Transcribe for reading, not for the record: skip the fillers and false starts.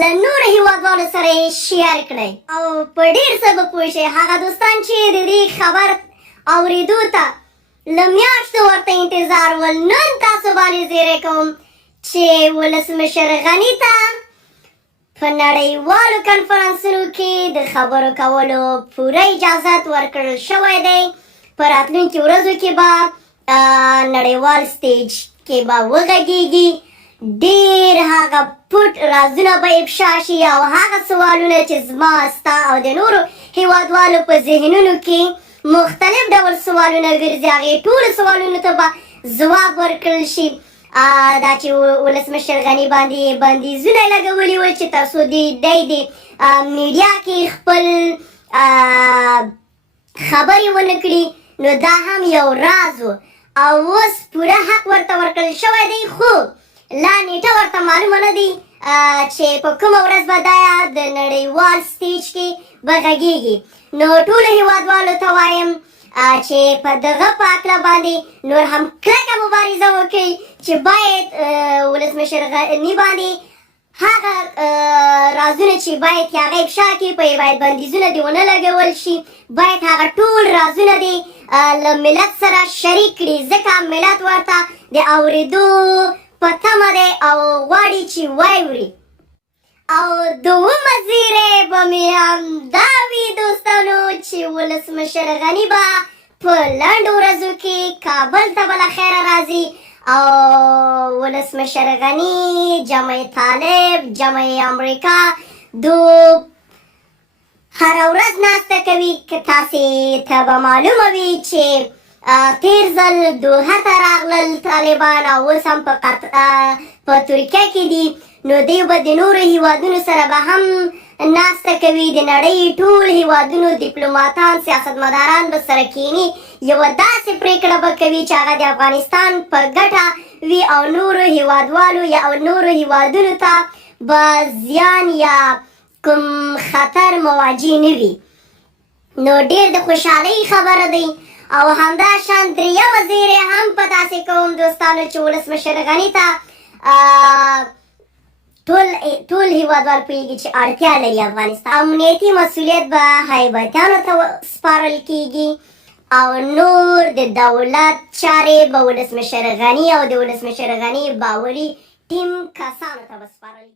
له نورو هېوادوالو سره یې شیر کړئ او په ډېر څه به پوه شئ. هغه دوستان چې د دې خبر اورېدو ته له میاشتو ورته انتظار ول، نن تاسو باندې زیری کوم چې ولسمشر غني ته په نړیوالو کنفرانسونو کې د خبرو کولو پوره اجازت ورکړل شوی دی. په راتلونکي ورځو کې به نړیوال سټیج کې به وغږیږي. ډېر هغه پټ رازونه به افشا شي او هغه سوالونه چې زما ستا او د نورو هېوادوالو په ذهنونو کې مختلف ډول سوالونه ګرځي، هغې ټولو سوالونو ته به ځواب ورکړل شي. دا چې ولسمشر غني باندې بندیزونه یې لګولي ول چې تر څو دی د میډیا کې خپل خبرې ونه کړي، نو دا هم یو راز و او اوس پوره حق ورته ورکړل شوی دی، خو لا نیټه ورته معلومه نه دی چې په کومه ورځ به دا د نړیوال سټیج کې به غږیږي. نو ټولو هېوادوالو ته وایم چې په دغه په هکله باندې نور هم کلکه مبارزه وکړئ چې باید ولسمشر غني باندې هغه رازونه چې باید هغه افشا کړي، په یې باید بندیزونه دې ونه لګول شي، باید هغه ټول رازونه دې له ملت سره شریک کړي، ځکه ملت ورته د اورېدو په تمه دی او غواړي چې واوري. او دومه زیری به مې همدا وي دوستانو چې ولسمشر غني به په لنډو ورځو کې کابل ته بالاخره راځي او ولسمشر غني، جمع طالب، جمع امریکا دو هره ورځ ناسته کوي. که تاسې ته به معلومه وي چې تیر ځل دوحه ته راغلل طالبان او اوس هم په ترکیه کې دي، نو دوی به د نورو هېوادونو سره به هم ناسته کوي. د نړۍ ټول هېوادونو ډیپلوماتان، سیاستمداران به سره کینی، یوه داسې پرېکړه به کوي چې هغه د افغانستان په ګټه وي او نورو هېوادوالو یا نورو هېوادونو ته به زیان یا کوم خطر مواجه نه وي. نو ډېر د خوشحالۍ خبره دی. او همداشان درېیمه زیری هم په داسې کوم دوستانو چې ولسمشر غني ته ټول هېوادوال پوهېږي چې اړتیا لري افغانستان. امنیتي مسؤلیت به حیبتیانو ته سپارل کېږي او نور د دولت چارې به ولسمشر غني او د ولسمشر غني باوري ټیم کسانو ته به سپارل کېږي.